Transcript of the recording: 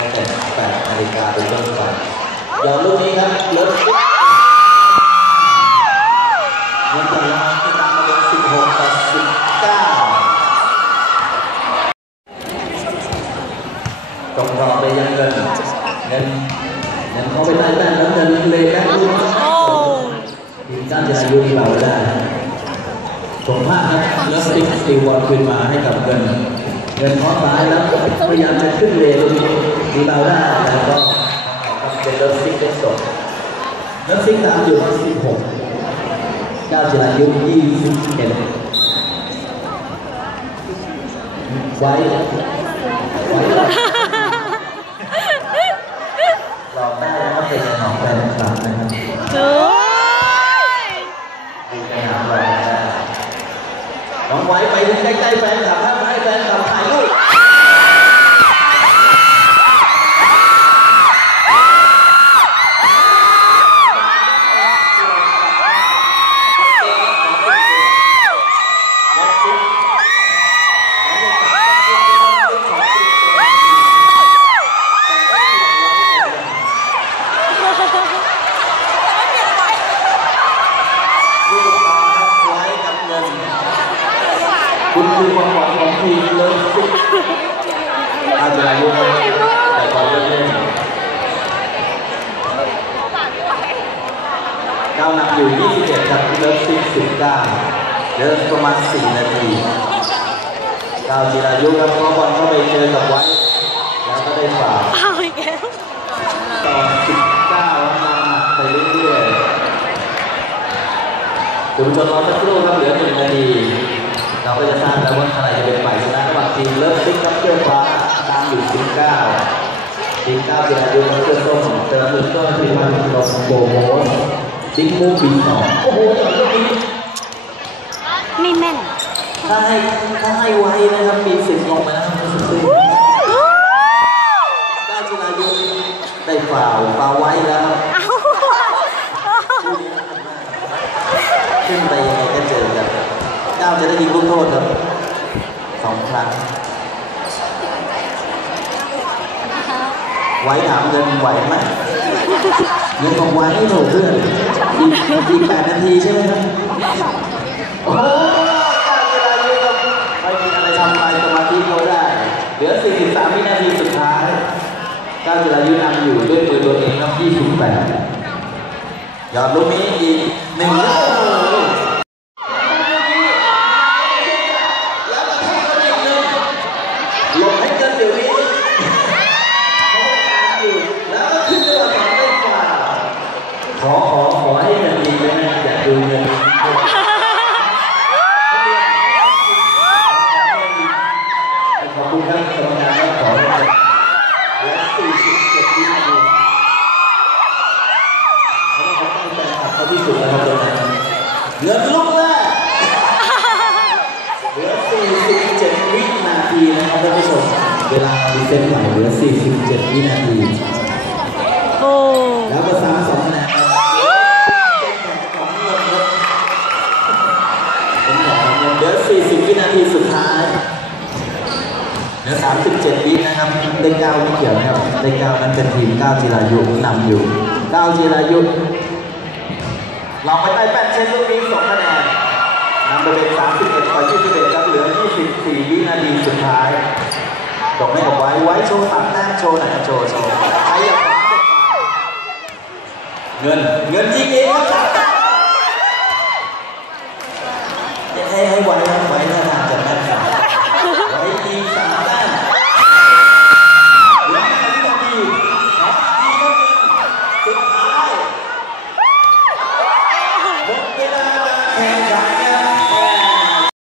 ตั้งแต่8นาฬิกาเป็นต้นไปยอดลูกนี้ครับรถเงินต่อรองที่ตามมาเป็น16ต่อ19ตรงรอไปยังเงินเงินเงินเขาไปได้แต้มแล้วเงินเลยแต้มลูกโอ้ทีมชาติอายุที่เราได้ผมพลาดครับแล้วสติ๊กสตีวบอลคืนมาให้กับเงิน เงินเคาะซ้ายแล้วพยายามจะขึ้นเลนตรงนี้ดีเราได้แต่ก็เป็นเลิฟซิกเป็นสดเลิฟซิกตามอยู่ที่สิบหกเก้าจิรายุยี่สิบเอ็ดไว้ไว้รอได้นะครับเป็นของแฟนคลับนะครับ คุณคือความหวังของทีมเลิฟอาจจะอายุไม่แต่เขาเล่นเล่นก้าวนำอยู่21ครับเลิฟซิก19เดินประมาณ 4 นาทีก้าวจิรายุครับเพราะบอลเข้าไปเจอกับไว้ แล้วก็ได้ฝ่าเอาอีกแล้วต่อ19แล้วมาไปเรื่อยๆคุณผู้ชมรอสักครู่ครับเหลือ 1 นาที เราก็จะทราบแล้วว่าอะไรจะเป็นฝ่ายชนะระหว่างทีมเลิฟซิกกับเพื่อนฟ้าตามอยู่19ทีม9เป็นอายุของเพื่อนส้มเจอหนึ่งก็ทีมมันลงโบโมสทิ้งมุกปีสองโอ้โหจอดตรงนี้ไม่แม่นถ้าให้ถ้าให้ไว้นะครับมีสิทธิ์ลงมานะครับรู้สึกตื้นายุได้ฝ่าวฝ่าไว้แล้วขึ้นไปยังไงก็เจอกันก้าจะได้ยิงลูกโทษครับสองครั้ง ไหวถามเงินไหวไหมเงินของไว้ให้โถเพื่อนอีกแปดนาทีใช่ไหมครับโอ้โหการเวลาเยอะครับไม่มีอะไรทำลายสมาธิเขาได้ เหลือ 43 วินาทีสุดท้ายก้าวจิรายุนำอยู่ด้วยตัวตัวเองครับ28ยอดลูกนี้อีกหนึ่งลูกแล้วกระแทกเขาอีกหนึ่งหลบให้เกินเดี๋ยวนี้ เขาตามอยู่แล้วก็ขึ้นจังหวะสองได้กว่า ขอขอขอให้เงินดีได้ไหมอยากดูเงินขอบคุณครับกรรมการครับขอให้เงินเหลือ47วินาทีเขาต้องตั้งใจขับเขาที่สุดแล้วครับตรงนั้นเงินลูกแรกเหลือ47วินาทีนะครับท่านผู้ชมเวลาดีเซนใหม่เหลือ47วินาทีโอ้แล้วก็สาม 37ปีนะครับเลขเก้าไม่เขียนนะครับเลขเก้านั้นเป็นทีมเก้าจีรายุนำอยู่เก้าจีรายุเราไปได้แปดเซตลูกนี้สองคะแนนนำไปเป็น31ต่อ21ครับเหลือ 24 วินาทีสุดท้ายตกไม่ออไว้ไว้โชว์สามแน้มโชว์หน่อยครับโชว์โชว์ใครอยากเงินเงินจริงเองรับให้ให้ไว้